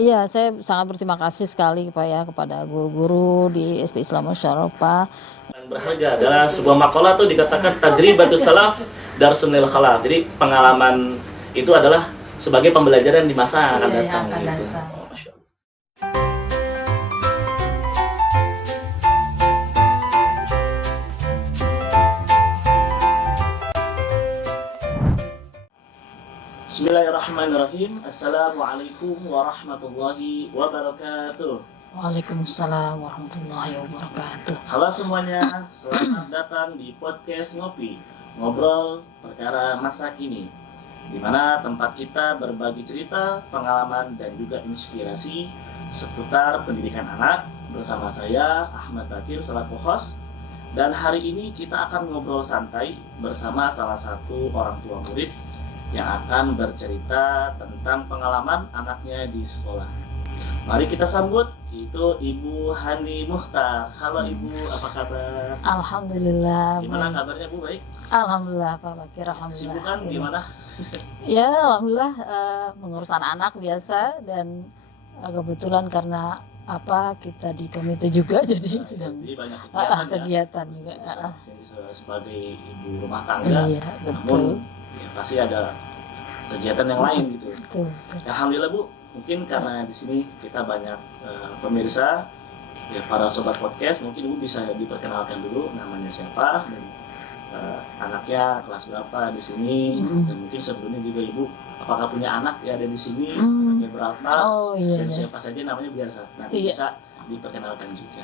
Iya, saya sangat berterima kasih sekali kepada guru-guru di SD Islam Musyarofa. Yang berharga adalah sebuah makalah tuh dikatakan tajribatus salaf darsunil khalaf. Jadi pengalaman itu adalah sebagai pembelajaran di masa akan datang gitu. Oh, Masya Allah. Bismillahirrahmanirrahim. Assalamualaikum warahmatullahi wabarakatuh. Waalaikumsalam warahmatullahi wabarakatuh. Halo semuanya, selamat datang di podcast Ngopi, ngobrol perkara masa kini, di mana tempat kita berbagi cerita, pengalaman, dan juga inspirasi seputar pendidikan anak bersama saya Ahmad Bakir selaku host. Dan hari ini kita akan ngobrol santai bersama salah satu orang tua murid yang akan bercerita tentang pengalaman anaknya di sekolah. Mari kita sambut, itu Ibu Hani Mukhtar. Halo Ibu, apa kabar? Alhamdulillah. Gimana kabarnya Bu? Baik? Alhamdulillah Pak Bakir, alhamdulillah. Sibukan gimana? Ya, alhamdulillah mengurus anak-anak biasa dan kebetulan karena kita di komite juga jadi sedang Jadi banyak kegiatan ya? juga. Jadi sebagai ibu rumah tangga, Iya, namun betul. ya, pasti ada kegiatan yang lain gitu. Betul. Alhamdulillah Bu, mungkin karena di sini kita banyak pemirsa, ya para sobat podcast, mungkin Ibu bisa diperkenalkan dulu namanya siapa dan anaknya kelas berapa di sini, dan mungkin sebelumnya juga Ibu apakah punya anak ya ada di sini, anaknya berapa, dan siapa saja namanya biasa. Nanti bisa diperkenalkan juga.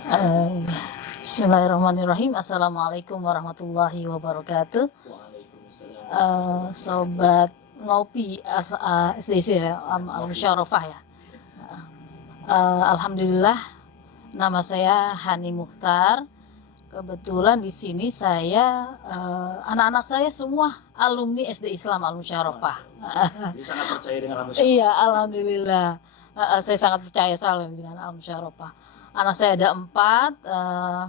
Bismillahirrahmanirrahim. Assalamualaikum warahmatullahi wabarakatuh. Waalaikumsalam. Sobat Ngopi SDC Al-Musyarofa ya. Alhamdulillah, nama saya Hani Mukhtar. Kebetulan di sini saya anak-anak saya semua alumni SD Islam Al-Musyarofa. Jadi sangat percaya dengan Al-Musyarofa. Iya, alhamdulillah. Saya sangat percaya sekali dengan Al-Musyarofa. Anak saya ada 4.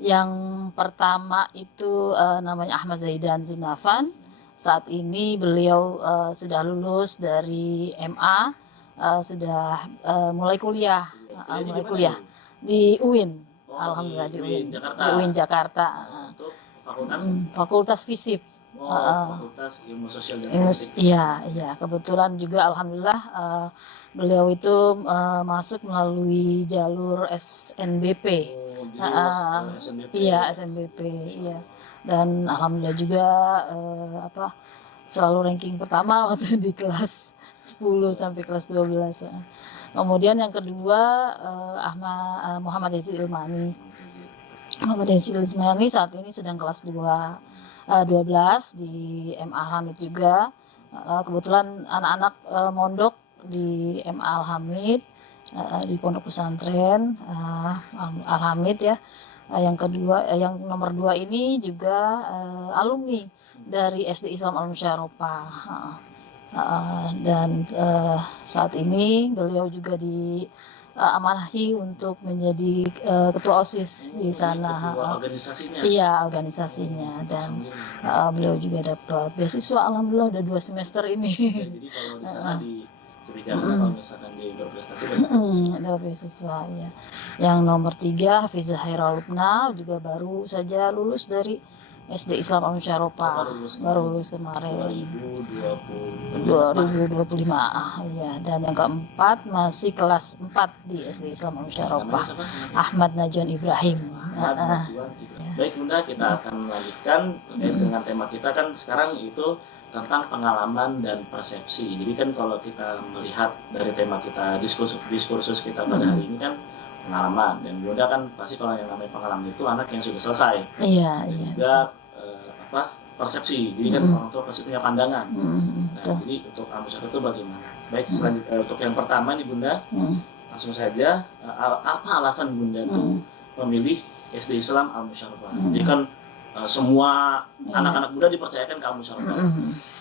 Yang pertama itu namanya Ahmad Zaidan Zunafan. Saat ini beliau sudah lulus dari MA, sudah mulai kuliah, di UIN. Alhamdulillah di UIN Jakarta. Untuk fakultas? Fakultas FISIP. Fakultas Ilmu Sosial dan Politik. Iya. Kebetulan juga alhamdulillah beliau itu masuk melalui jalur SNBP. SNBP. Iya, SNBP. Iya. Dan alhamdulillah juga selalu ranking pertama waktu di kelas 10 sampai kelas 12. Kemudian yang kedua Muhammad Yazid Ilmani. Muhammad Yazid Ilmani saat ini sedang kelas 12 di MA Al-Hamid juga. Kebetulan anak-anak mondok di MA Al-Hamid, di pondok pesantren Al-Hamid ya. Yang kedua, yang nomor 2 ini juga alumni dari SD Islam Al-Musyarofa. Dan saat ini beliau juga diamanahi untuk menjadi ketua OSIS di sana. Ketua organisasinya? Iya, organisasinya. Dan beliau juga dapat beasiswa, alhamdulillah udah 2 semester ini. Jadi kalau di sana kebijakan kalau misalkan di berprestasi ada beasiswa ya. Yang nomor 3 Hafizah Hairul Lubna juga baru saja lulus dari SD Islam Al-Musyarofa, baru lulus kemarin 2025 ya. Dan yang keempat masih kelas 4 di SD Islam Al-Musyarofa, Ahmad Najwan Ibrahim. Baik Bunda, kita akan melanjutkan terkait dengan tema kita kan sekarang itu tentang pengalaman dan persepsi. Jadi kan kalau kita melihat dari tema kita, diskursus kita pada hari ini kan pengalaman, dan Bunda kan pasti kalau yang namanya pengalaman itu anak yang sudah selesai. Iya. Juga persepsi. Jadi kan orang tua pasti punya pandangan. Nah, jadi untuk Al-Musyarofa itu bagaimana? Baik, selanjutnya untuk yang pertama nih Bunda, langsung saja apa alasan Bunda tuh memilih SD Islam Al-Musyarofa? Jadi kan semua anak-anak muda dipercayakan ke Al-Musyarofa.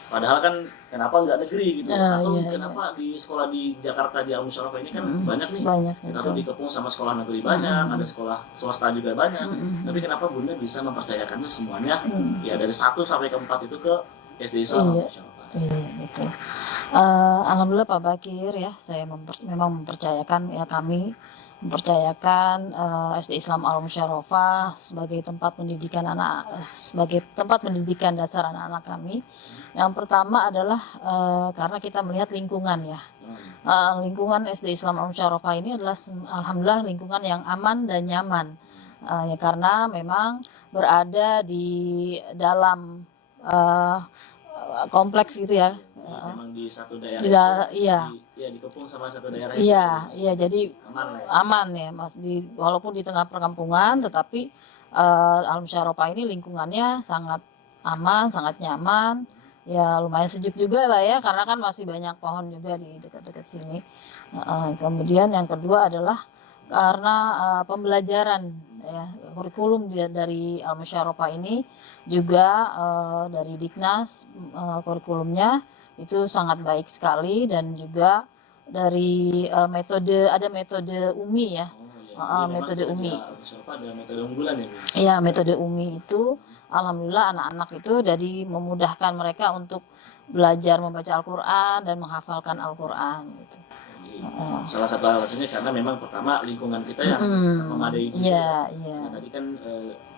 Padahal kan kenapa nggak negeri gitu? Atau kenapa di sekolah di Jakarta di Al-Musyarofa ini kan banyak nih. Atau dikepung sama sekolah negeri banyak, ada sekolah swasta juga banyak. Tapi kenapa Bunda bisa mempercayakannya semuanya ya dari 1 sampai ke 4 itu ke SD Islam Al-Musyarofa? Iya, betul. Alhamdulillah Pak Bakir ya, saya memang mempercayakan ya, kami mempercayakan SD Islam Al Musyarofa sebagai tempat pendidikan sebagai tempat pendidikan dasar anak-anak kami. Yang pertama adalah karena kita melihat lingkungan ya. Lingkungan SD Islam Al Musyarofa ini adalah alhamdulillah lingkungan yang aman dan nyaman. Ya karena memang berada di dalam kompleks gitu ya. Memang di satu daerah Iya. dikepung sama satu daerah Iya, jadi aman lah ya. aman ya Mas, walaupun di tengah perkampungan, tetapi Al Musyarofa ini lingkungannya sangat aman, sangat nyaman, ya lumayan sejuk juga lah ya, karena kan masih banyak pohon juga di dekat-dekat sini. Kemudian yang kedua adalah karena pembelajaran ya, kurikulum dari Al Musyarofa ini juga dari Diknas, kurikulumnya itu sangat baik sekali, dan juga dari ada metode UMI ya. Metode UMI. Ada metode unggulan ya. Iya, metode UMI itu alhamdulillah anak-anak itu dari memudahkan mereka untuk belajar membaca Al-Qur'an dan menghafalkan Al-Qur'an gitu. Salah satu alasannya karena memang pertama lingkungan kita yang memadai gitu. Iya. Nah, tadi kan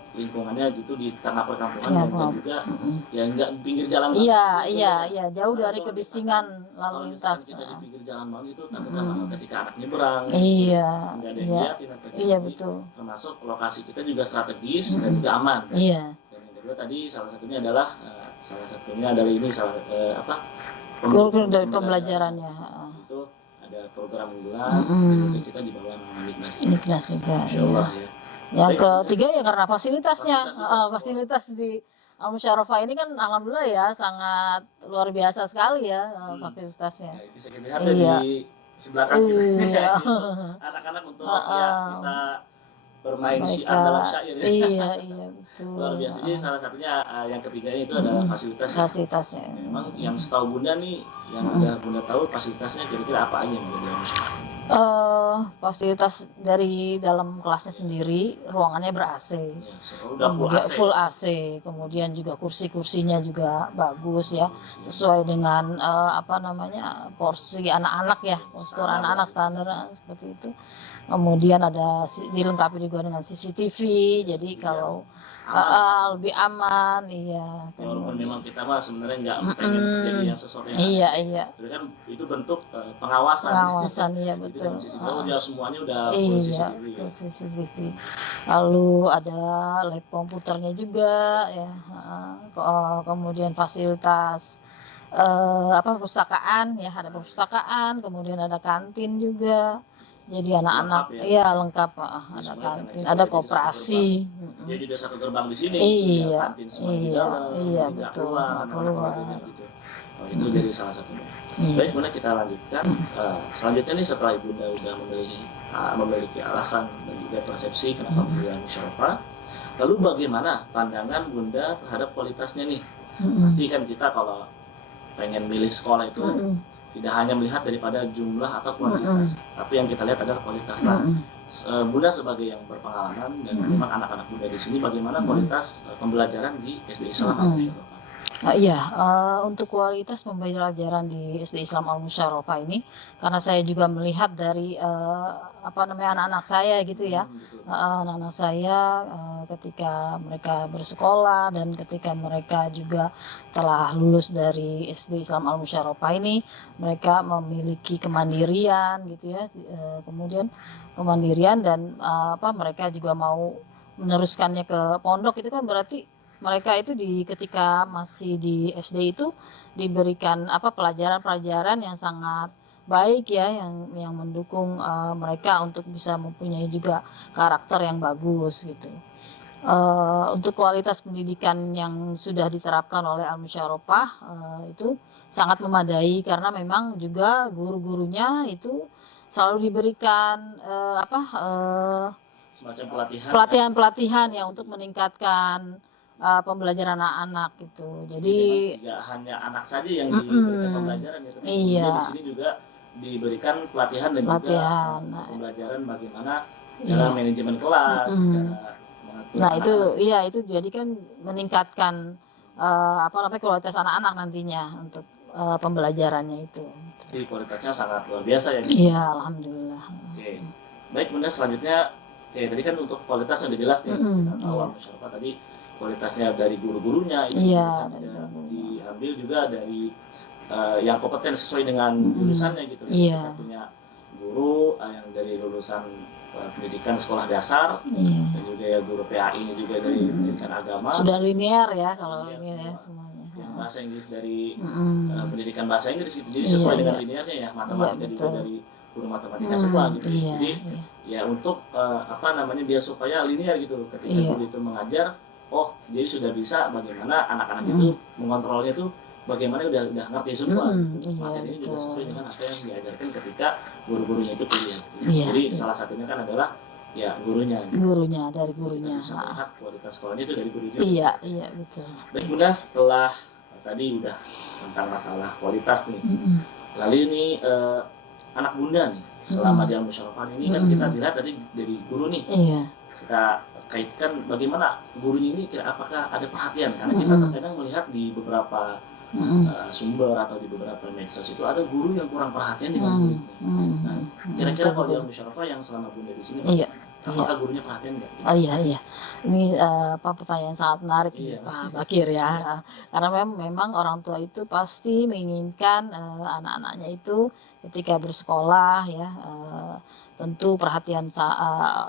lingkungannya gitu di tengah perkampungan dan juga ya enggak pinggir jalan. Iya, jauh dari kebisingan lalu lintas. Kita di pinggir jalan banget itu takutnya ketika anak nyebrang. Iya. Enggak ada yang liatin. Iya, betul. Termasuk lokasi kita juga strategis dan juga aman. Kan? Iya. Dan yang kedua tadi salah satunya adalah ini dari pembelajarannya. Itu ada program unggulan dan itu kita di bawah nama Diknas juga. Insyaallah ya. Yang ketiga ya karena fasilitas di Al Musyarofa ini kan alhamdulillah ya sangat luar biasa sekali ya fasilitasnya. Ya, bisa kita lihat di sebelah kanan Iya. anak-anak untuk kita bermain syiar dalam syair ya. Iya betul. Luar biasa. Jadi salah satunya yang ketiga itu adalah fasilitasnya. Memang yang setahu Bunda nih, yang udah Bunda tahu fasilitasnya kira-kira apa aja yang Bunda? Fasilitas dari dalam kelasnya sendiri, ruangannya ber-AC, Udah full AC, kemudian juga kursi-kursinya juga bagus ya, sesuai dengan porsi anak-anak ya, postur anak-anak standar seperti itu. Kemudian dilengkapi juga dengan CCTV, jadi kalau lebih aman, iya. Walaupun memang kita mah sebenarnya nggak pengen jadi yang sesuatu yang iya. Tapi kan itu bentuk pengawasan. Iya betul. Dia semuanya udah full CCTV. Full CCTV. Lalu ada lab komputernya juga ya. Kemudian fasilitas perpustakaan ya, ada perpustakaan, kemudian ada kantin juga. Jadi anak-anak lengkap, ada kantin, ada koperasi. Dia juga satu gerbang di sini. Iya, kantin semua di dalam. Iya betul. Keluar. Gitu. Itu jadi salah satunya. Baik, Bunda, kita lanjutkan. Selanjutnya nih, setelah Bunda udah memiliki alasan dan juga persepsi kenapa Bunda Musyarofa, lalu bagaimana pandangan Bunda terhadap kualitasnya nih? Pasti kan kita kalau pengen milih sekolah itu tidak hanya melihat daripada jumlah atau kuantitas, tapi yang kita lihat adalah kualitas. Nah, Bunda sebagai yang berpengalaman dan memang anak-anak Bunda di sini, bagaimana kualitas pembelajaran di SD Islam Al Musyarofa? Untuk kualitas pembelajaran di SD Islam Al Musyarofa ini, karena saya juga melihat dari anak-anak saya gitu ya, anak-anak saya ketika mereka bersekolah dan ketika mereka juga telah lulus dari SD Islam Al Musyarofa ini, mereka memiliki kemandirian gitu ya, kemudian kemandirian dan mereka juga mau meneruskannya ke pondok, itu kan berarti mereka itu ketika masih di SD itu diberikan pelajaran-pelajaran yang sangat baik ya, yang mendukung mereka untuk bisa mempunyai juga karakter yang bagus gitu. Untuk kualitas pendidikan yang sudah diterapkan oleh Al Musyarofa itu sangat memadai, karena memang juga guru-gurunya itu selalu diberikan semacam pelatihan ya untuk meningkatkan pembelajaran anak-anak gitu. Jadi tidak hanya anak saja yang diberikan pembelajaran ya, tapi di sini juga diberikan pelatihan dan juga pembelajaran bagaimana cara manajemen kelas, cara mengatur itu jadi kan meningkatkan kualitas anak-anak nantinya untuk pembelajarannya itu. Jadi kualitasnya sangat luar biasa ya. Iya, alhamdulillah. Oke. Baik Bunda, selanjutnya tadi kan untuk kualitas sudah jelas nih. Awal musyawarah tadi kualitasnya dari guru-gurunya itu diambil juga dari yang kompeten sesuai dengan jurusannya gitu. Kita punya guru yang dari lulusan pendidikan sekolah dasar dan juga ya guru PAI ini juga dari pendidikan agama. Sudah linear ya kalau ini ya semuanya. Yang bahasa Inggris dari pendidikan bahasa Inggris gitu. Jadi sesuai dengan linearnya ya, matematika juga dari guru matematika semua gitu. Jadi ya untuk biar supaya linear gitu ketika guru itu mengajar, jadi sudah bisa bagaimana anak-anak itu mengontrolnya itu bagaimana udah ngerti semua. Materi ini juga sesuai dengan apa yang diajarkan ketika guru-gurunya itu kuliah. Jadi salah satunya kan adalah ya gurunya. Dari gurunya. Kita bisa melihat kualitas sekolahnya itu dari guru juga. Iya betul. Baik Bunda, setelah tadi udah tentang masalah kualitas nih. Lalu ini anak Bunda nih selama di musyawarah ini kan kita lihat tadi dari guru nih. Kita kaitkan bagaimana gurunya ini apakah ada perhatian, karena kita terkadang melihat di beberapa sumber atau di beberapa medsos itu ada guru yang kurang perhatian dengan muridnya. Nah, kira-kira kalau dalam musyawarah yang selama Bunda di sini, apakah gurunya perhatian nggak? Iya. Ini pertanyaan sangat menarik Pak Bakir ya. Karena memang orang tua itu pasti menginginkan anak-anaknya itu ketika bersekolah ya, tentu perhatian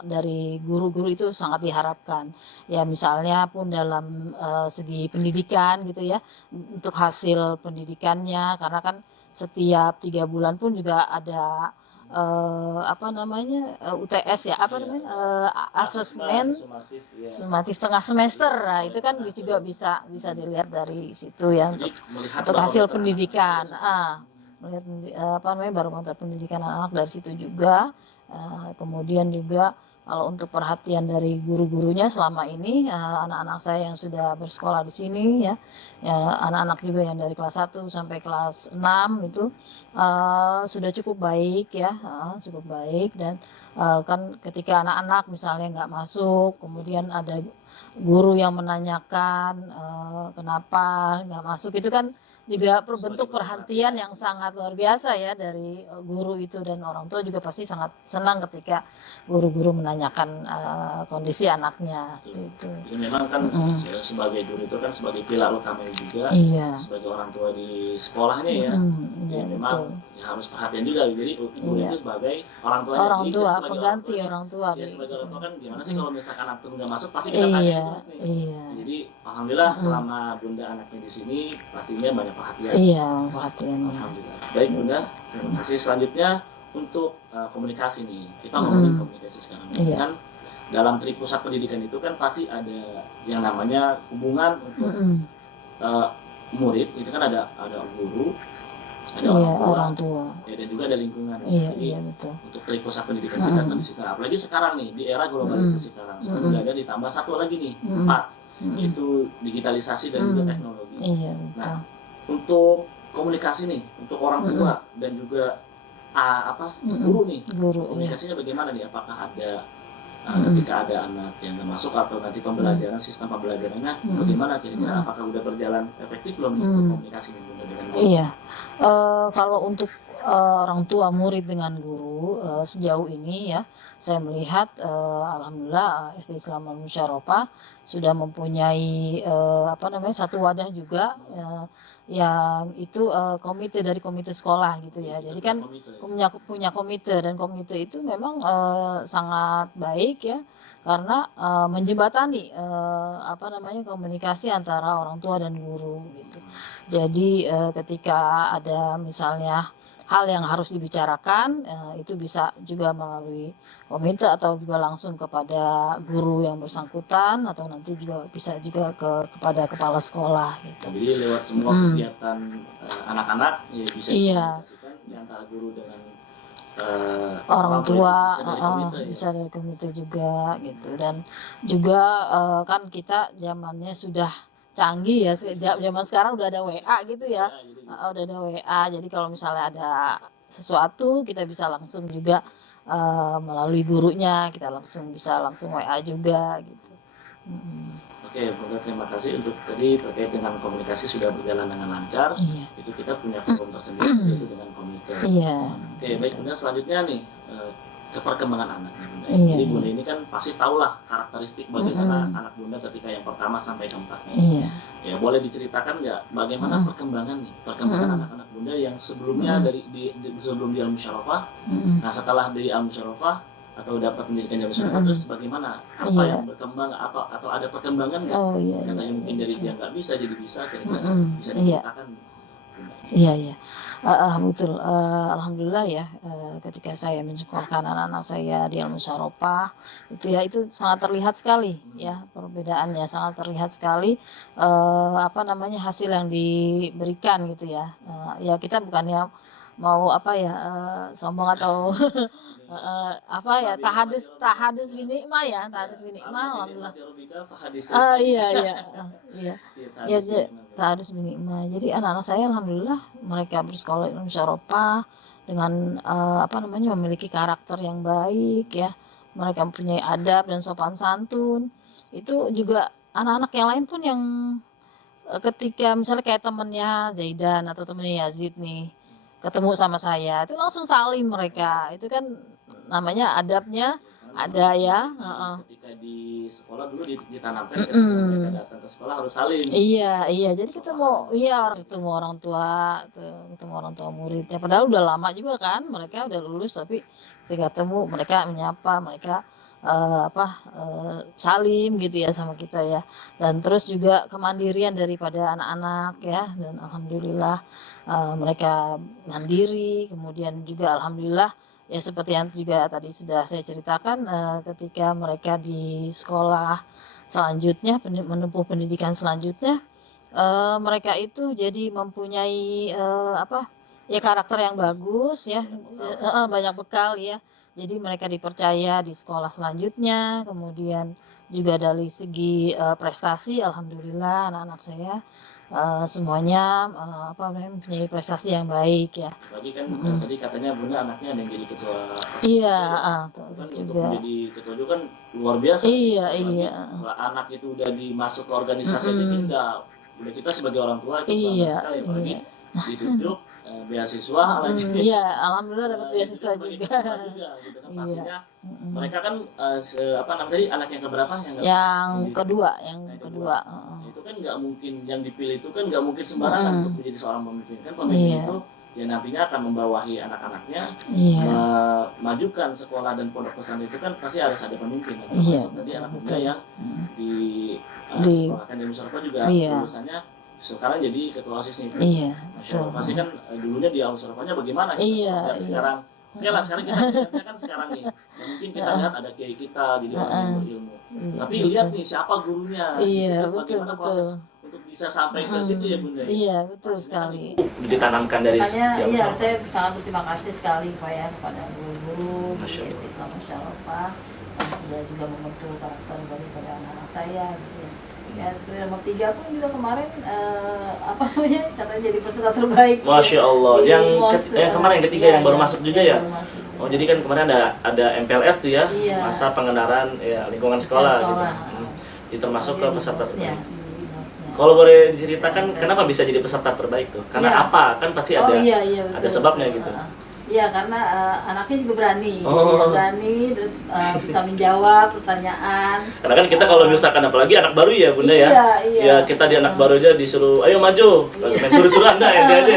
dari guru-guru itu sangat diharapkan. Ya misalnya pun dalam segi pendidikan gitu ya, untuk hasil pendidikannya, karena kan setiap 3 bulan pun juga ada UTS ya, asesmen sumatif tengah semester. Nah, itu kan juga bisa dilihat dari situ ya, untuk hasil pendidikan. Melihat barometer pendidikan anak dari situ juga. Kemudian juga kalau untuk perhatian dari guru-gurunya selama ini, anak-anak saya yang sudah bersekolah di sini ya, anak-anak juga yang dari kelas 1 sampai kelas 6 itu sudah cukup baik ya, cukup baik. Dan kan ketika anak-anak misalnya nggak masuk, kemudian ada guru yang menanyakan kenapa nggak masuk, itu kan juga bentuk perhatian yang sangat luar biasa ya dari guru itu, dan orang tua juga pasti sangat senang ketika guru-guru menanyakan kondisi anaknya. Itu. Jadi memang kan sebagai guru itu kan sebagai pilar utamanya juga, sebagai orang tua di sekolahnya ya, memang harus perhatian juga. Jadi guru itu sebagai orang tuanya. Orang tua, pengganti orang tua. Ya sebagai orang tua kan gimana sih kalau misalkan anak itu nggak masuk, pasti kita tanya terus nih. Jadi alhamdulillah selama Bunda anaknya di sini pastinya banyak perhatian. Perhatiannya. Alhamdulillah. Baik Bunda, terima kasih. Selanjutnya untuk komunikasi nih, kita ngomongin komunikasi sekarang. Kan dalam trik pusat pendidikan itu kan pasti ada yang namanya hubungan untuk murid. Itu kan ada guru, ada orang tua. Dan juga ada lingkungan. Jadi betul. untuk trik pusat pendidikan kita kondisikan, apalagi sekarang nih di era globalisasi sekarang udah ada ditambah satu lagi nih, 4, yaitu digitalisasi dan juga teknologi. Nah, untuk komunikasi nih, untuk orang tua dan juga guru nih, komunikasinya bagaimana nih? Apakah ada ketika ada anak yang masuk atau nanti pembelajaran, sistem pembelajarannya bagaimana kira-kira? Apakah udah berjalan efektif belum untuk komunikasi dengan guru? Kalau untuk orang tua murid dengan guru sejauh ini ya, saya melihat alhamdulillah SD Islam Al-Musyarofa sudah mempunyai satu wadah juga yang itu komite dari komite sekolah gitu ya. Jadi kan punya komite, dan komite itu memang sangat baik ya, karena menjembatani komunikasi antara orang tua dan guru gitu. Jadi ketika ada misalnya hal yang harus dibicarakan, itu bisa juga melalui komite atau juga langsung kepada guru yang bersangkutan, atau nanti juga bisa juga kepada kepala sekolah gitu. Jadi lewat semua kegiatan anak-anak ya bisa dikomunikasikan antara guru dengan orang tua, bisa dari komite juga gitu. Dan juga kan kita zamannya sudah canggih ya, zaman sekarang udah ada WA gitu ya, udah ada WA. Jadi kalau misalnya ada sesuatu, kita bisa langsung juga melalui gurunya, kita bisa langsung WA juga gitu. Oke, Bunda, terima kasih untuk tadi terkait dengan komunikasi sudah berjalan dengan lancar. Iya. Itu kita punya forum tersendiri yaitu dengan komite. Iya. Oke, baik Bunda, selanjutnya nih ke perkembangan anak nih, Bunda. Iya, Jadi Bunda iya. ini kan pasti tahulah karakteristik bagaimana anak Bunda ketika yang pertama sampai keempat nih. Iya. Ya, boleh diceritakan nggak bagaimana perkembangan anak-anak Bunda yang sebelumnya sebelum di Al-Musyawarah, nah setelah di Al-Musyawarah atau dapat pendidikan jam syaraf, terus bagaimana apa Iya. yang berkembang, apa atau ada perkembangan nggak? Oh iya. Katanya mungkin dari dia nggak bisa jadi bisa, kira-kira bisa Iya. diceritakan. Iya, iya. Betul. Alhamdulillah ya, ketika saya mensekolahkan anak-anak saya di Al-Musyawarah, itu sangat terlihat sekali ya perbedaannya, sangat terlihat sekali hasil yang diberikan gitu ya. Ya kita bukannya mau sombong atau tahadus binikmah ya, tahadus binikmah, alhamdulillah. Iya. Ya, tahadus binikmah. Jadi anak-anak saya alhamdulillah mereka bersekolah di Musyawarah dengan memiliki karakter yang baik ya. Mereka mempunyai adab dan sopan santun. Itu juga anak-anak yang lain pun yang ketika misalnya kayak temennya Zaidan atau temennya Yazid nih ketemu sama saya, itu langsung salim mereka. Itu kan namanya adabnya ada ya. Ketika di sekolah dulu ditanamkan ketika mereka datang ke sekolah harus salim. Iya. Jadi ketemu orang tua, ketemu orang tua muridnya. Padahal udah lama juga kan, mereka udah lulus, tapi ketika ketemu mereka menyapa, mereka salim gitu ya sama kita ya. Dan terus juga kemandirian daripada anak-anak ya, dan alhamdulillah mereka mandiri. Kemudian juga alhamdulillah ya seperti yang juga tadi sudah saya ceritakan, ketika mereka di sekolah selanjutnya menempuh pendidikan selanjutnya, mereka itu jadi mempunyai karakter yang bagus ya, banyak bekal ya. Jadi mereka dipercaya di sekolah selanjutnya. Kemudian juga dari segi prestasi, alhamdulillah anak-anak saya semuanya mempunyai prestasi yang baik ya. Lagi kan tadi katanya Bunda anaknya ada yang jadi ketua. Iya, Kan juga. untuk menjadi ketua itu kan luar biasa. Iya. Kalau anak itu udah dimasuk ke organisasi itu udah kita sebagai orang tua itu bangga sekali, apalagi ditunjuk beasiswa lagi. Iya, alhamdulillah dapat beasiswa sebagai juga. ketua juga gitu kan. Pastinya mereka kan anak yang keberapa Yang kedua. itu kan nggak mungkin, yang dipilih itu kan nggak mungkin sembarangan untuk menjadi seorang pemimpin. Kan pemimpin itu ya nantinya akan membawahi anak-anaknya, memajukan sekolah dan pondok pesantren itu kan pasti harus ada pemimpin. Termasuk tadi anak muda yang di sekolahkan di Musyawarah juga lulusannya sekarang jadi ketua OSIS nih. Iya. Musyawarah pasti kan dulunya di Musyawarahnya bagaimana? Iya. Sekarang sekarang kita lihatnya kan sekarang nih. Ya, mungkin kita lihat ada kiai kita jadi orang yang berilmu. Tapi lihat nih siapa gurunya. Iya, terus bagaimana proses untuk bisa sampai ke situ ya Bunda. Iya, betul sekali. Ditanamkan dari Makanya saya sangat berterima kasih sekali kepada guru-guru di SD Islam Musyawarah yang sudah juga membentuk karakter daripada anak-anak saya gitu ya. Ya seperti nomor 3 pun juga kemarin katanya jadi peserta terbaik. Masya Allah. Yang kemarin yang ketiga yang baru masuk juga ya. Oh jadi kan kemarin ada MPLS tuh ya, masa pengenalan ya lingkungan sekolah gitu. Jadi termasuk ke peserta terbaik. Kalau boleh diceritakan kenapa bisa jadi peserta terbaik tuh? Karena apa? Kan pasti ada ada sebabnya gitu. Iya, karena anaknya juga berani, terus bisa menjawab pertanyaan. Karena kan kita kalau misalkan apalagi anak baru ya Bunda ya, ya kita di anak baru aja disuruh, ayo maju, main suruh-suruh Anda, ente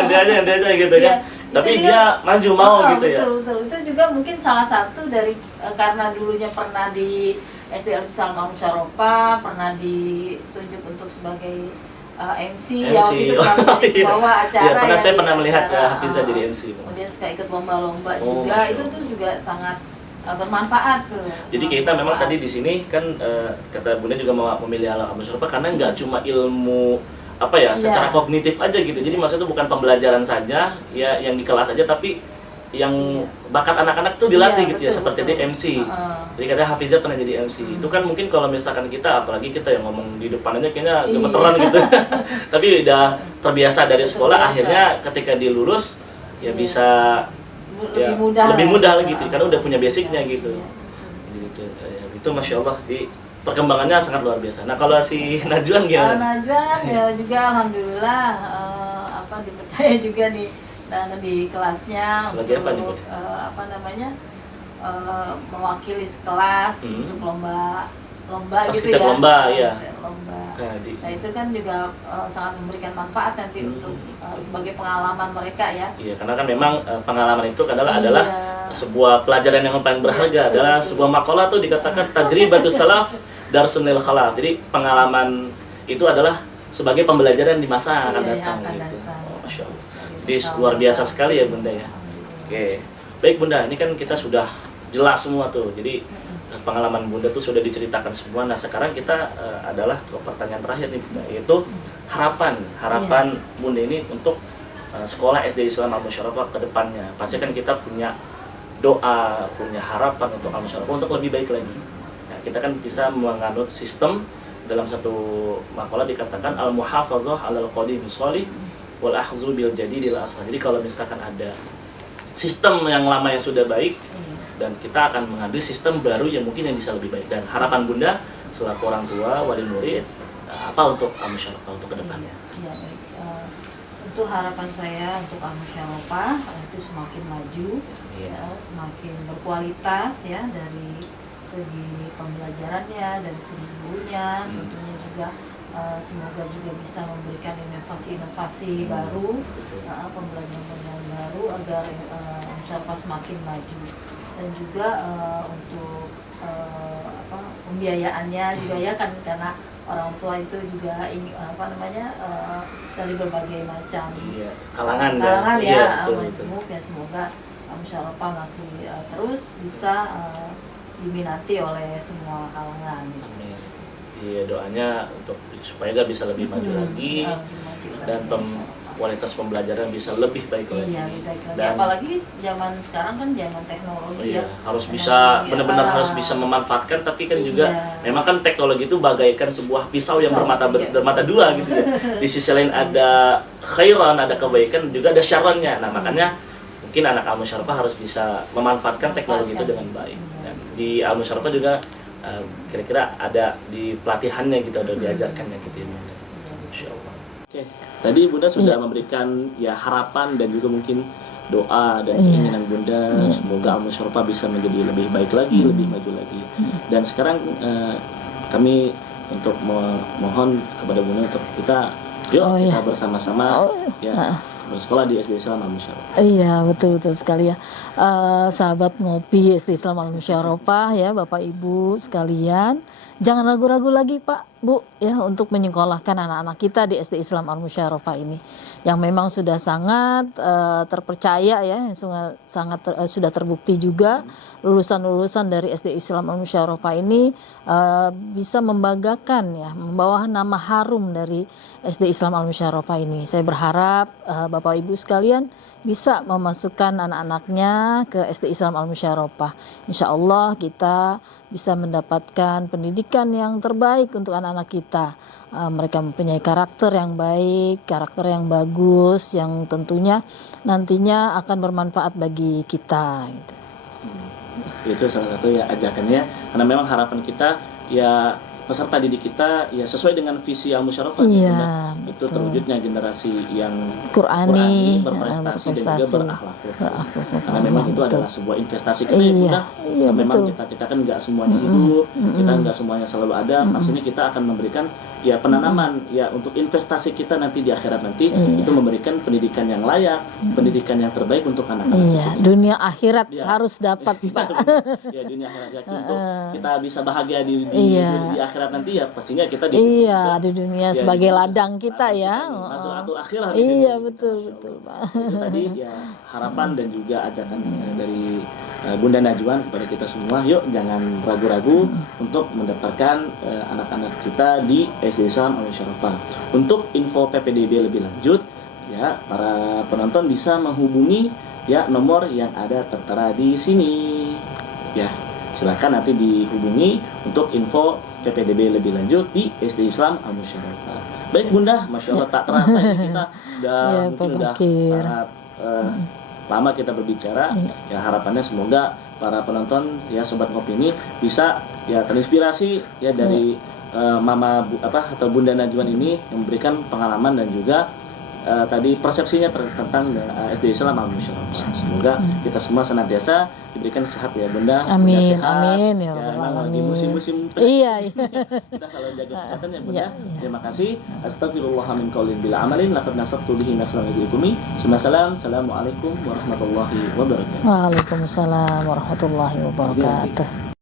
aja gitu kan. Tapi dia maju mau gitu ya. Betul, itu juga mungkin salah satu dari karena dulunya pernah di SD Al-Salma Musyawarah, pernah ditunjuk untuk sebagai MC. Ya waktu itu bawa acara. Iya, saya pernah melihat Hafizah jadi MC. Kemudian suka ikut lomba-lomba juga, itu tuh juga sangat bermanfaat tuh. Jadi kita memang tadi di sini kan kata Bunda juga mau memilih Al-Musyawarah karena nggak cuma ilmu secara kognitif aja gitu. Jadi maksudnya itu bukan pembelajaran saja ya yang di kelas aja, tapi yang bakat anak-anak tuh dilatih gitu ya, seperti di MC. Jadi kadang Hafizah pernah jadi MC. Itu kan mungkin kalau misalkan kita, apalagi kita yang ngomong di depan aja kayaknya gemeteran gitu. Tapi udah terbiasa dari sekolah, akhirnya ketika dilurus ya bisa lebih mudah gitu, karena udah punya basicnya gitu. Itu Masya Allah. Jadi perkembangannya sangat luar biasa. Nah kalau si Najwan Kalau gimana? Najwan ya juga alhamdulillah dipercaya juga nih di kelasnya Sebagai apa nih, Bu? untuk mewakili kelas untuk lomba Pas gitu kita ya. lomba, iya. Lomba. Nah, Nah itu kan juga sangat memberikan manfaat nanti untuk sebagai pengalaman mereka ya. iya, karena kan memang pengalaman itu adalah Iya. sebuah pelajaran yang paling berharga. Adalah sebuah makalah tuh dikatakan tajribatus salaf darsunil khalaf. Jadi pengalaman itu adalah sebagai pembelajaran di masa akan Iya, yang datang akan gitu. datang. Oh, Masya Allah. Jadi luar biasa sekali ya Bunda ya. Oke, baik Bunda, ini kan kita sudah jelas semua tuh. Jadi pengalaman Bunda tuh sudah diceritakan semua. Nah sekarang kita adalah ke pertanyaan terakhir nih Bunda, yaitu harapan Bunda ini untuk sekolah SD Islam Al-Musyawarah ke depannya. Pasti kan kita punya doa, punya harapan untuk Al-Musyawarah untuk lebih baik lagi. Nah, kita kan bisa menganut sistem dalam satu makalah dikatakan al-muhafazah 'alal qadimi shalih wal akhzu bil jadidil aslah. Jadi kalau misalkan ada sistem yang lama yang sudah baik, dan kita akan mengambil sistem baru yang mungkin yang bisa lebih baik. Dan harapan Bunda selaku orang tua, wali murid, apa untuk Al-Musyawarah untuk ke depannya? Iya, baik. Untuk harapan saya untuk Al-Musyawarah itu semakin maju, ya, semakin berkualitas ya dari segi pembelajarannya, dari segi gurunya, tentunya juga semoga juga bisa memberikan inovasi-inovasi baru, pembelajaran-pembelajaran baru agar Al-Musyawarah semakin maju. Dan juga untuk pembiayaannya juga ya kan, karena orang tua itu juga dari berbagai macam kalangan ya, betul. ya semoga Musyawarah masih terus bisa diminati oleh semua kalangan. Amin. Iya, doanya untuk supaya gak bisa lebih maju lagi dan kualitas pembelajaran bisa lebih baik lagi. Iya, lebih baik lagi. Dan Apalagi zaman sekarang kan zaman teknologi ya. Harus bisa benar-benar harus bisa memanfaatkan, tapi kan juga memang kan teknologi itu bagaikan sebuah pisau yang bermata dua gitu ya. Di sisi lain ada khairan, ada kebaikan, juga ada syarrannya. Nah, makanya mungkin anak Al-Musyawarah harus bisa memanfaatkan teknologi itu dengan baik. Dan di Al-Musyawarah juga kira-kira ada di pelatihannya gitu, ada diajarkannya gitu ya. Insya Allah. Oke, tadi Bunda sudah memberikan ya harapan dan juga mungkin doa dan keinginan Bunda semoga Al-Musyawarah bisa menjadi lebih baik lagi, lebih maju lagi. Dan sekarang kami untuk mohon kepada Bunda untuk kita kita bersama-sama bersekolah di SD Islam Al-Musyawarah. Iya, betul sekali ya. Sahabat ngopi SD Islam Al-Musyawarah ya, Bapak Ibu sekalian, jangan ragu-ragu lagi Pak, Bu ya untuk menyekolahkan anak-anak kita di SD Islam Al-Musyawarah ini, yang memang sudah sangat terpercaya ya, sudah terbukti juga lulusan-lulusan dari SD Islam Al-Musyawarah ini bisa membanggakan ya, membawa nama harum dari SD Islam Al-Musyawarah ini. Saya berharap Bapak Ibu sekalian bisa memasukkan anak-anaknya ke SD Islam Al-Musyawarah. Insya Allah kita bisa mendapatkan pendidikan yang terbaik untuk anak-anak kita. Mereka mempunyai karakter yang baik, karakter yang bagus, yang tentunya nantinya akan bermanfaat bagi kita. Gitu. Itu salah satu ya ajakannya, karena memang harapan kita ya peserta didik kita ya sesuai dengan visi Al-Musyawarah itu terwujudnya generasi yang Qur'ani, berprestasi dan juga berakhlak. Karena memang itu adalah sebuah investasi kita ya Bunda. Memang kita kan nggak semuanya hidup, kita nggak semuanya selalu ada. Pastinya kita akan memberikan ya penanaman ya untuk investasi kita nanti di akhirat nanti itu memberikan pendidikan yang layak, pendidikan yang terbaik untuk anak-anak. Iya, dunia akhirat harus dapat Pak. Ya dunia akhirat untuk kita bisa bahagia di akhirat nanti ya pastinya kita di dunia sebagai ladang kita ya. Masuk atau akhirat. Iya betul Pak. Itu tadi ya harapan dan juga ajakan dari Bunda Najwan kepada kita semua, yuk jangan ragu-ragu untuk mendaftarkan anak-anak kita di SD Islam Al-Musyawarah. Untuk info PPDB lebih lanjut ya para penonton bisa menghubungi ya nomor yang ada tertera di sini ya, silakan nanti dihubungi untuk info PPDB lebih lanjut di SD Islam Al-Musyawarah. Baik Bunda, Masya Allah tak terasa kita udah sangat lama kita berbicara. Ya harapannya semoga para penonton ya Sobat Ngopi ini bisa ya terinspirasi ya dari atau Bunda Najwan ini yang memberikan pengalaman dan juga tadi persepsinya tentang SD Islam Al-Musyawarah. Semoga kita semua senantiasa diberikan sehat ya Bunda. Amin, Bunda sehat. amin ya Ya, Rabbal emang lagi Alamin. musim-musim Iya, iya. kita selalu jaga kesehatan ya Bunda. Iya, iya. Terima kasih. Astagfirullah min qaulin bila amalin laqad nasabtu bihi nasran ibumi. Assalamualaikum warahmatullahi wabarakatuh. Waalaikumsalam warahmatullahi wabarakatuh.